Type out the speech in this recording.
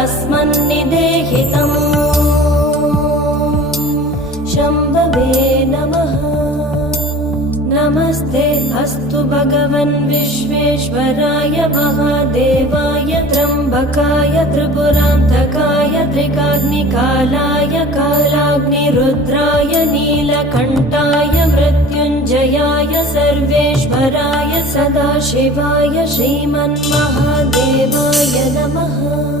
अस्मन्निदेहितम् शम्भवे नमः। नमस्ते अस्तु भगवन् विश्वेश्वराय महादेवाय त्र्यम्बकाय त्रिपुरान्तकाय त्रिकाग्निकालाय कालाग्निरुद्राय नीलकण्ठाय मृत्युञ्जयाय सर्वेश्वराय सदाशिवाय श्रीमन्महादेवाय नमः।